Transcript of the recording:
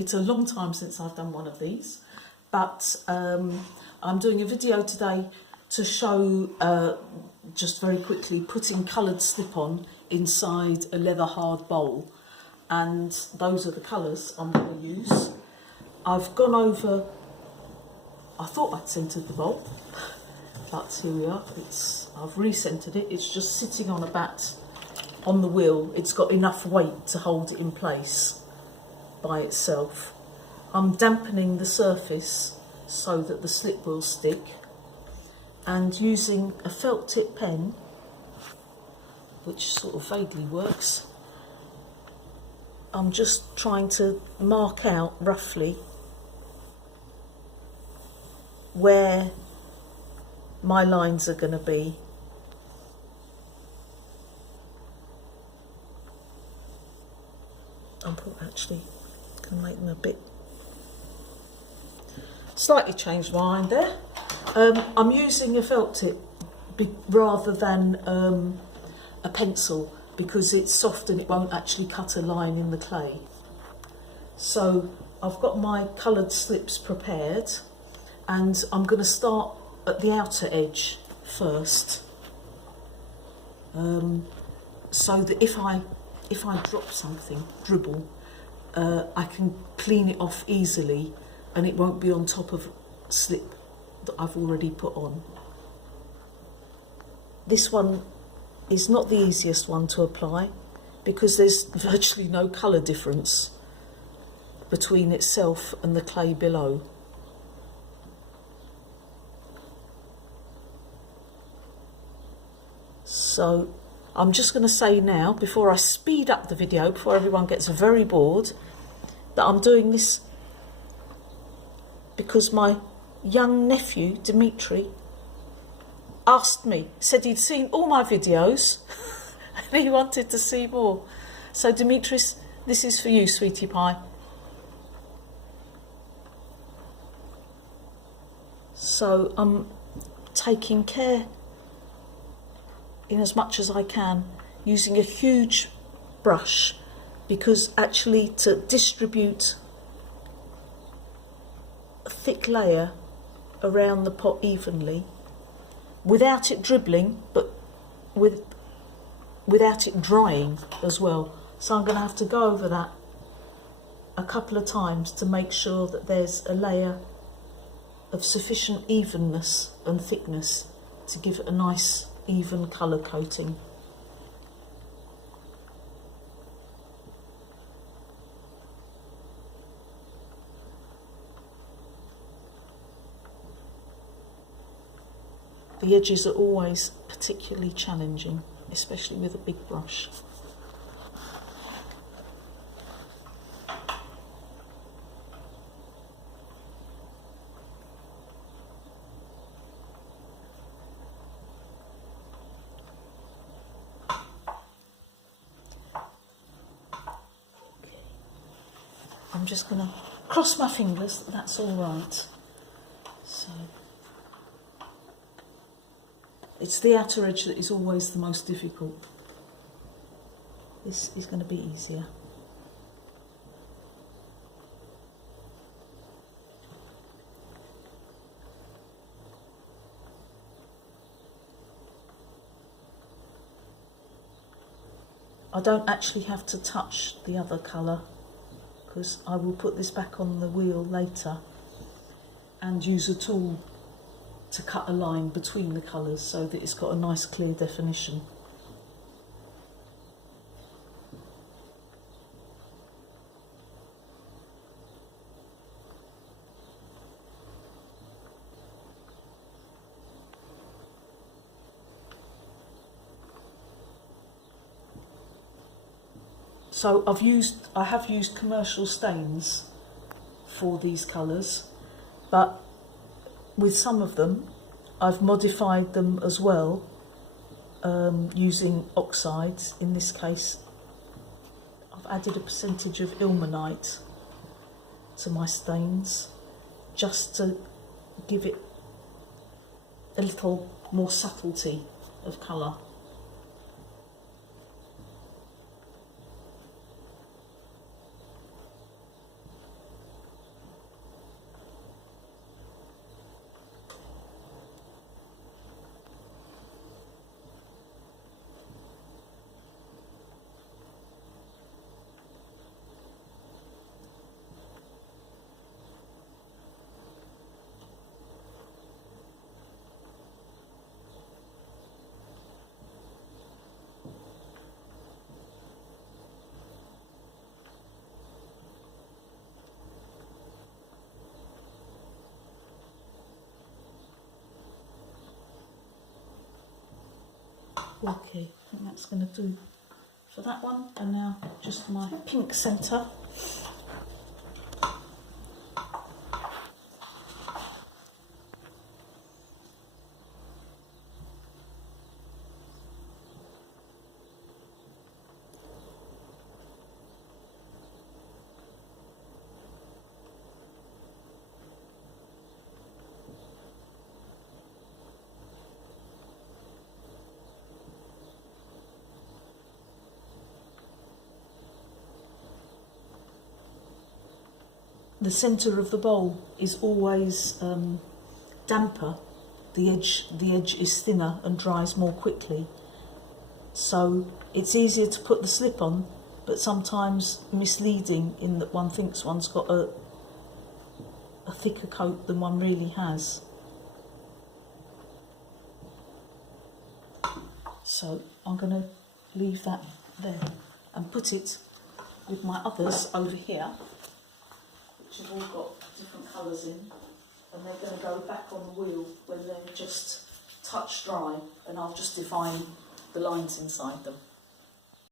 It's a long time since I've done one of these, but I'm doing a video today to show, just very quickly, putting coloured slip-on inside a leather hard bowl, and those are the colours I'm going to use. I've gone over, I thought I'd centred the bowl, but here we are, I've re-centred it. It's just sitting on a bat on the wheel. It's got enough weight to hold it in place by itself. I'm dampening the surface so that the slip will stick, and using a felt tip pen, which sort of vaguely works, I'm just trying to mark out roughly where my lines are going to be. I'm actually going to make them a bit, slightly change my mind there. I'm using a felt tip rather than a pencil, because it's soft and it won't actually cut a line in the clay. So I've got my coloured slips prepared, and I'm going to start at the outer edge first, so that if I drop something, dribble, I can clean it off easily and it won't be on top of slip that I've already put on. This one is not the easiest one to apply because there's virtually no colour difference between itself and the clay below. So I'm just going to say now, before I speed up the video, before everyone gets very bored, that I'm doing this because my young nephew, Dimitri, asked me, said he'd seen all my videos and he wanted to see more. So Dimitris, this is for you, sweetie pie. So I'm taking care, in as much as I can, using a huge brush, because actually to distribute a thick layer around the pot evenly, without it dribbling, but without it drying as well. So I'm going to have to go over that a couple of times to make sure that there's a layer of sufficient evenness and thickness to give it a nice even colour coating. The edges are always particularly challenging, especially with a big brush. I'm just going to cross my fingers that that's all right. So it's the outer edge that is always the most difficult. This is going to be easier. I don't actually have to touch the other colour, because I will put this back on the wheel later and use a tool to cut a line between the colours so that it's got a nice clear definition. So I have used commercial stains for these colours, but with some of them I've modified them as well, using oxides. In this case I've added a percentage of ilmenite to my stains just to give it a little more subtlety of colour. corky. I think that's going to do for that one. And now just my pink centre. The centre of the bowl is always damper. The edge is thinner and dries more quickly. So it's easier to put the slip on, but sometimes misleading in that one thinks one's got a thicker coat than one really has. So I'm going to leave that there and put it with my others over here, which have all got different colours in, and they're going to go back on the wheel when they're just touch dry, and I'll just define the lines inside them.